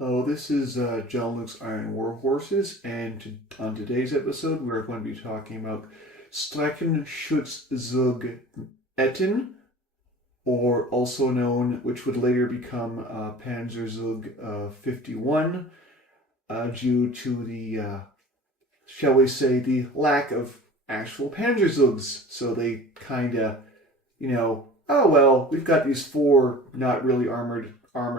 Hello, this is John Luke's Iron War Horses, and on today's episode, we're going to be talking about Streckenschützzug Stettin, or also known, which would later become Panzerzug 51, due to the, shall we say, the lack of actual Panzerzugs. So they kind of, oh well, we've got these four not really armored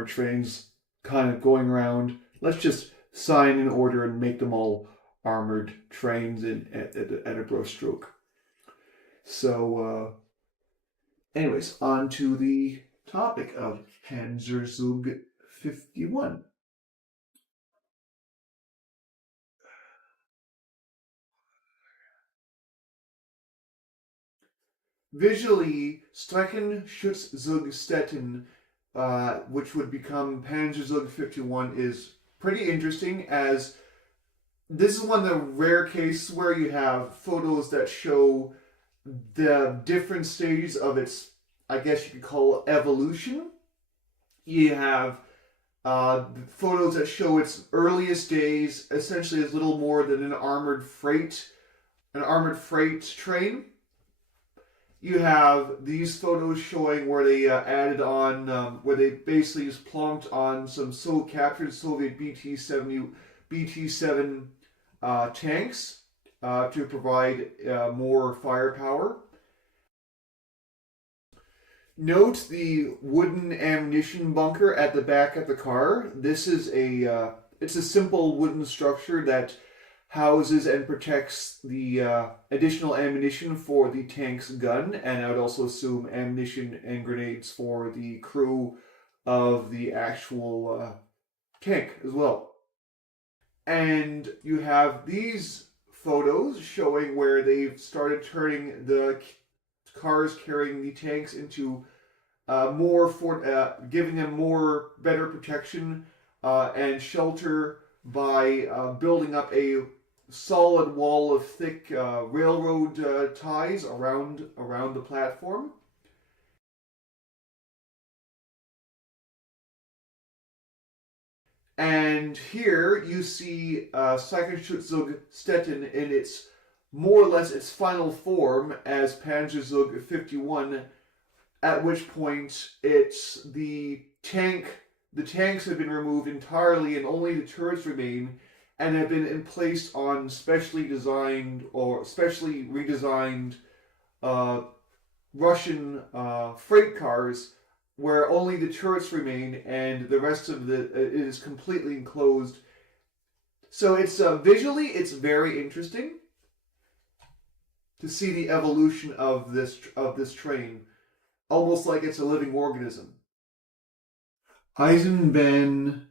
trains kind of going around. Let's just sign an order and make them all armored trains at a brush stroke. So, anyways, on to the topic of Panzerzug 51. Visually, Streckenschützzug Stettin, which would become Panzerzug 51, is pretty interesting, as this is one of the rare cases where you have photos that show the different stages of its, I guess you could call it, evolution. You have photos that show its earliest days, essentially as little more than an armored freight train. You have these photos showing where they added on, where they basically just plonked on some captured Soviet BT-7 tanks to provide more firepower. Note the wooden ammunition bunker at the back of the car. This is it's a simple wooden structure that houses and protects the additional ammunition for the tank's gun, and I would also assume ammunition and grenades for the crew of the actual tank as well. And you have these photos showing where they've started turning the cars carrying the tanks into giving them better protection and shelter by building up a solid wall of thick railroad ties around the platform. And here you see Streckenschützzug Stettin in its more or less its final form as Panzerzug 51, at which point it's the tanks have been removed entirely and only the turrets remain, and have been placed on specially designed or specially redesigned Russian freight cars, where only the turrets remain and the rest of it is completely enclosed. So it's visually it's very interesting to see the evolution of this train, almost like it's a living organism. Eisenbahn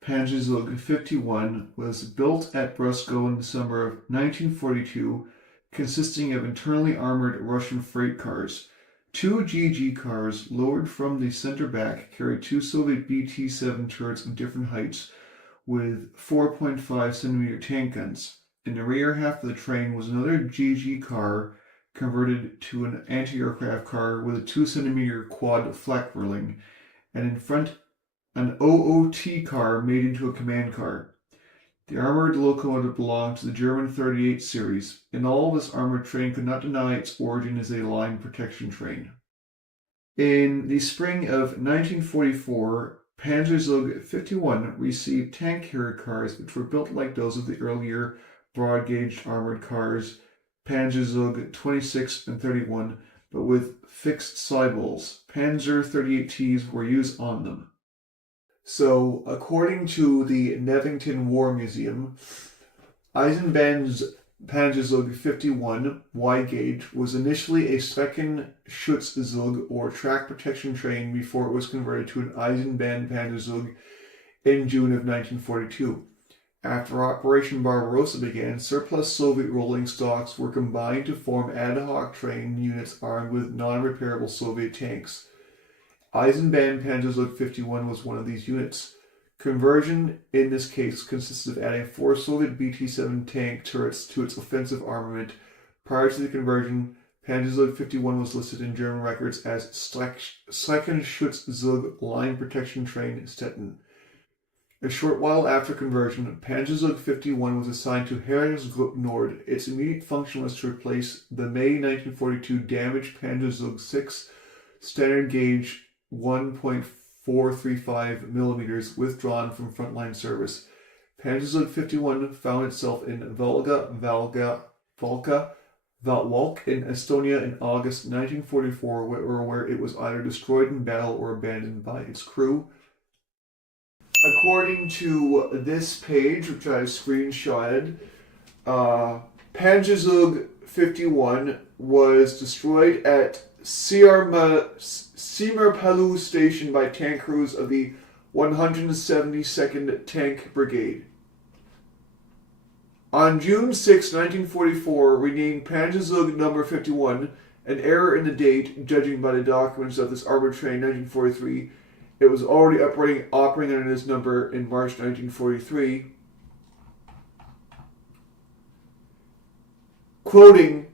Panzerzug 51 was built at Brusco in December of 1942, consisting of internally armored Russian freight cars. Two GG cars, lowered from the center back, carried two Soviet BT-7 turrets of different heights with 4.5 centimeter tank guns. In the rear half of the train was another GG car converted to an anti-aircraft car with a 2 centimeter quad flak whirling, and in front an OOT car made into a command car. The armored locomotive belonged to the German 38 series. In all, this armored train could not deny its origin as a line protection train. In the spring of 1944, Panzerzug 51 received tank carrier cars which were built like those of the earlier broad-gauge armored cars, Panzerzug 26 and 31, but with fixed sidewalls. Panzer 38Ts were used on them. So, according to the Nevington War Museum, Eisenbahn's Panzerzug 51 wide gauge was initially a Streckenschützzug or track protection train before it was converted to an Eisenbahn Panzerzug in June of 1942. After Operation Barbarossa began, surplus Soviet rolling stocks were combined to form ad hoc train units armed with non-repairable Soviet tanks. Eisenbahn Panzerzug 51 was one of these units. Conversion in this case consisted of adding 4 Soviet BT-7 tank turrets to its offensive armament. Prior to the conversion, Panzerzug 51 was listed in German records as Streckenschützzug Line Protection Train Stettin. A short while after conversion, Panzerzug 51 was assigned to Heeresgruppe Nord. Its immediate function was to replace the May 1942 damaged Panzerzug 6 standard gauge 1.435 millimeters withdrawn from frontline service. Panzerzug 51 found itself in Valka in Estonia in August 1944, where it was either destroyed in battle or abandoned by its crew. According to this page, which I screenshotted, Panzerzug 51 was destroyed at Simmerpalu Station by tank crews of the 172nd Tank Brigade. On June 6, 1944, renamed Panzerzug No. 51, an error in the date, judging by the documents of this armored train 1943, it was already operating under this number in March 1943. Quoting,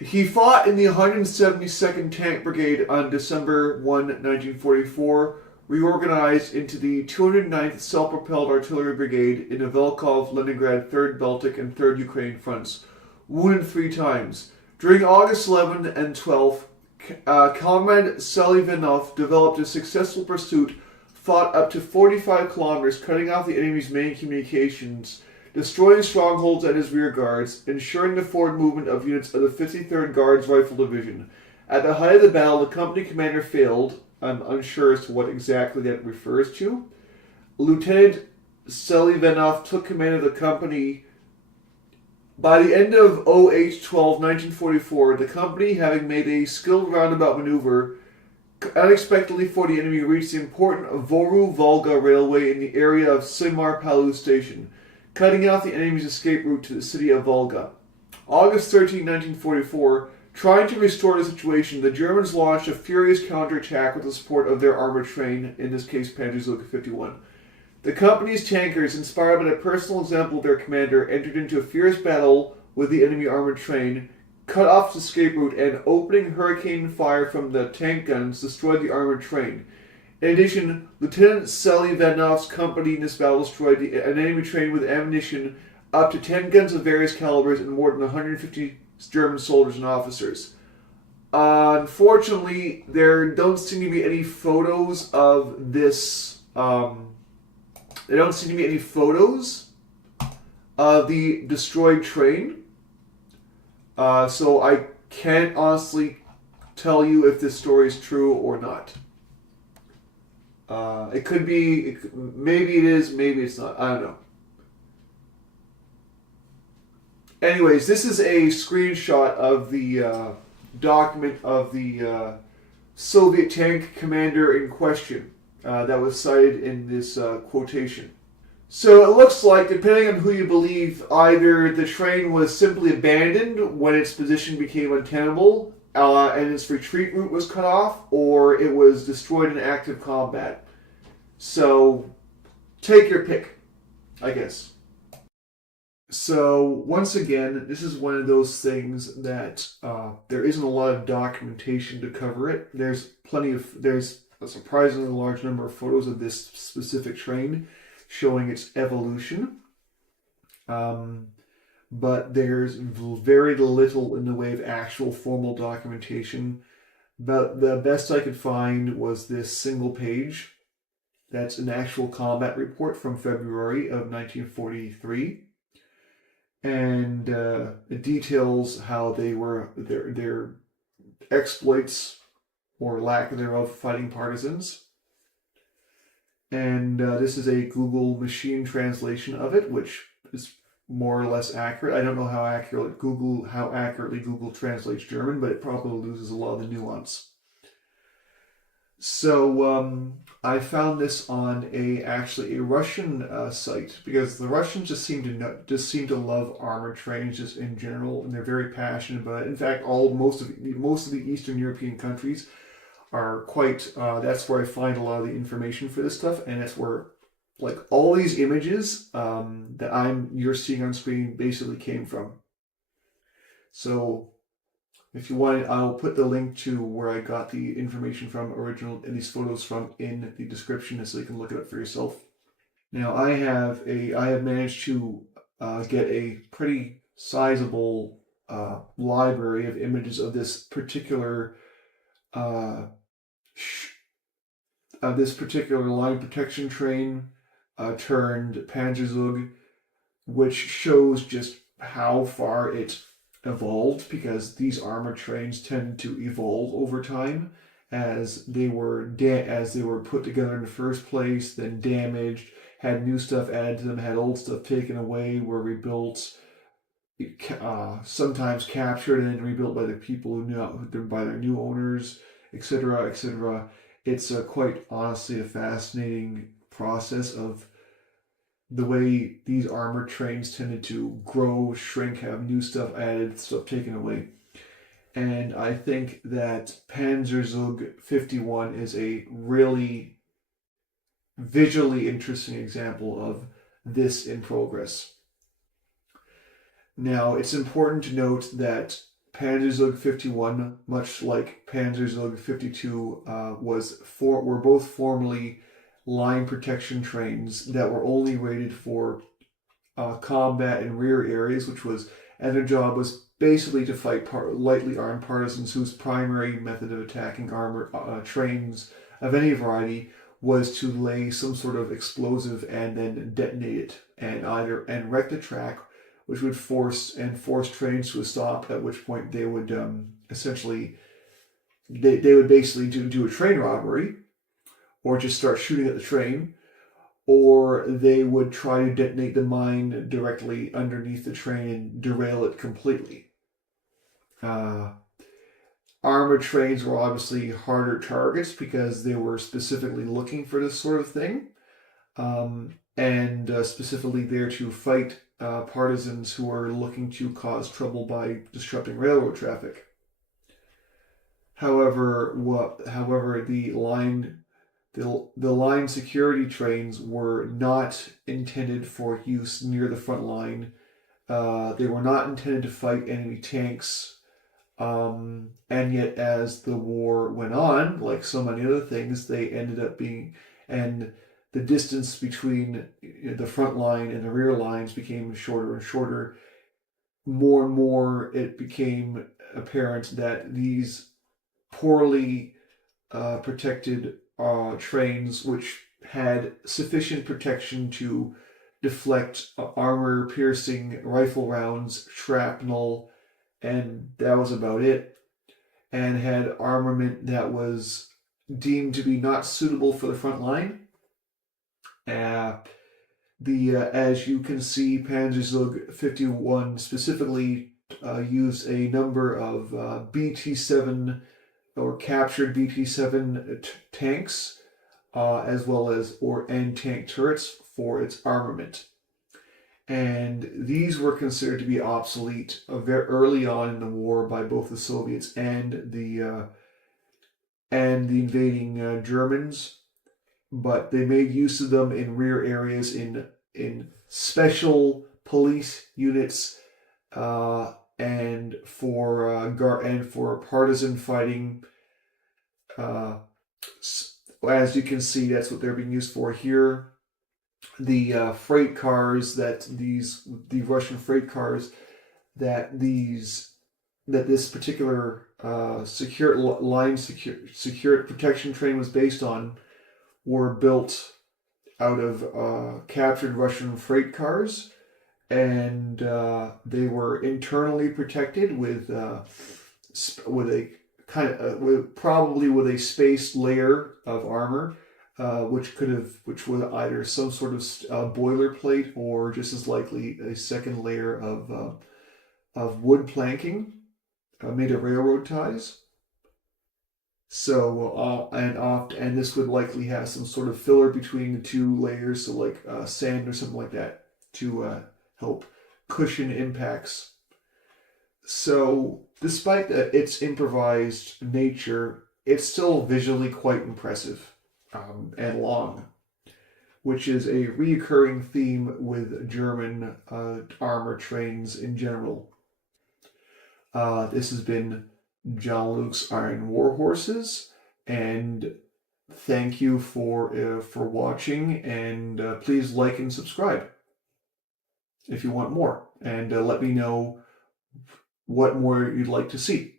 he fought in the 172nd Tank Brigade on December 1, 1944, reorganized into the 209th Self-Propelled Artillery Brigade in the Velkov, Leningrad, 3rd Baltic, and 3rd Ukraine fronts. Wounded 3 times. During August 11 and 12, Comrade Selivanov developed a successful pursuit, fought up to 45 kilometers, cutting off the enemy's main communications, destroying strongholds at his rear guards, ensuring the forward movement of units of the 53rd Guards Rifle Division. At the height of the battle, the company commander failed. I'm unsure as to what exactly that refers to. Lieutenant Selivanov took command of the company. By the end of OH-12, 1944, the company, having made a skilled roundabout maneuver, unexpectedly for the enemy reached the important Voru-Volga railway in the area of Simmerpalu Station, cutting off the enemy's escape route to the city of Volga. August 13, 1944, trying to restore the situation, the Germans launched a furious counterattack with the support of their armored train, in this case Panzerzug 51. The company's tankers, inspired by the personal example of their commander, entered into a fierce battle with the enemy armored train, cut off the escape route, and opening hurricane fire from the tank guns, destroyed the armored train. In addition, Lieutenant Selivanov's company in this battle destroyed an enemy train with ammunition up to 10 guns of various calibers and more than 150 German soldiers and officers. Unfortunately, there don't seem to be any photos of this. There don't seem to be any photos of the destroyed train. So I can't honestly tell you if this story is true or not. It could be, maybe it is, maybe it's not. I don't know. Anyways, this is a screenshot of the document of the Soviet tank commander in question that was cited in this quotation. So it looks like, depending on who you believe, either the train was simply abandoned when its position became untenable and its retreat route was cut off, or it was destroyed in active combat. So take your pick, I guess. So once again, this is one of those things that there isn't a lot of documentation to cover it. There's a surprisingly large number of photos of this specific train showing its evolution. But there's very little in the way of actual formal documentation. But the best I could find was this single page. That's an actual combat report from February of 1943. And it details how they were, their exploits or lack thereof fighting partisans. And this is a Google machine translation of it, which is more or less accurate. I don't know how accurately Google translates German, but it probably loses a lot of the nuance. So I found this on actually a Russian site, because the Russians just seem to love armored trains just in general, and they're very passionate about it. In fact, most of the Eastern European countries are quite. That's where I find a lot of the information for this stuff, and that's where like all these images that you're seeing on screen basically came from. So if you want, I'll put the link to where I got the information from, these photos from, in the description so you can look it up for yourself. Now I have managed to get a pretty sizable library of images of this particular uh, line protection train turned Panzerzug, which shows just how far it evolved, because these armored trains tend to evolve over time as they were put together in the first place, then damaged, had new stuff added to them, had old stuff taken away, were rebuilt, sometimes captured and then rebuilt by the people by their new owners, etc., etc. It's quite honestly a fascinating process of the way these armored trains tended to grow, shrink, have new stuff added, stuff taken away. And I think that Panzerzug 51 is a really visually interesting example of this in progress. Now, it's important to note that Panzerzug 51, much like Panzerzug 52, were both formerly line protection trains that were only rated for combat in rear areas, and their job was basically to fight lightly armed partisans whose primary method of attacking armored trains of any variety was to lay some sort of explosive and then detonate it and wreck the track, which would force trains to a stop. At which point they would essentially they would basically do a train robbery, or just start shooting at the train, or they would try to detonate the mine directly underneath the train and derail it completely. Armored trains were obviously harder targets because they were specifically looking for this sort of thing, and specifically there to fight partisans who are looking to cause trouble by disrupting railroad traffic. However, the line security trains were not intended for use near the front line. They were not intended to fight enemy tanks. And yet, as the war went on, like so many other things, they ended up being, and the distance between the front line and the rear lines became shorter and shorter. More and more, it became apparent that these poorly protected trains, which had sufficient protection to deflect armor-piercing rifle rounds, shrapnel, and that was about it, and had armament that was deemed to be not suitable for the front line. As you can see, Panzerzug 51 specifically used a number of BT-7 or captured BT-7 tanks, as well as tank turrets for its armament. And these were considered to be obsolete very early on in the war by both the Soviets and the invading Germans. But they made use of them in rear areas in special police units, and for partisan fighting. As you can see, that's what they're being used for here. The freight cars the Russian freight cars that this particular secure protection train was based on were built out of captured Russian freight cars, and they were internally protected with a probably with a spaced layer of armor, which was either some sort of boilerplate or just as likely a second layer of wood planking made of railroad ties. So and this would likely have some sort of filler between the two layers, so like sand or something like that, to help cushion impacts. So despite its improvised nature, it's still visually quite impressive and long, which is a reoccurring theme with German armor trains in general. This has been John Luke's Iron War Horses, and thank you for watching, and please like and subscribe if you want more, and let me know what more you'd like to see.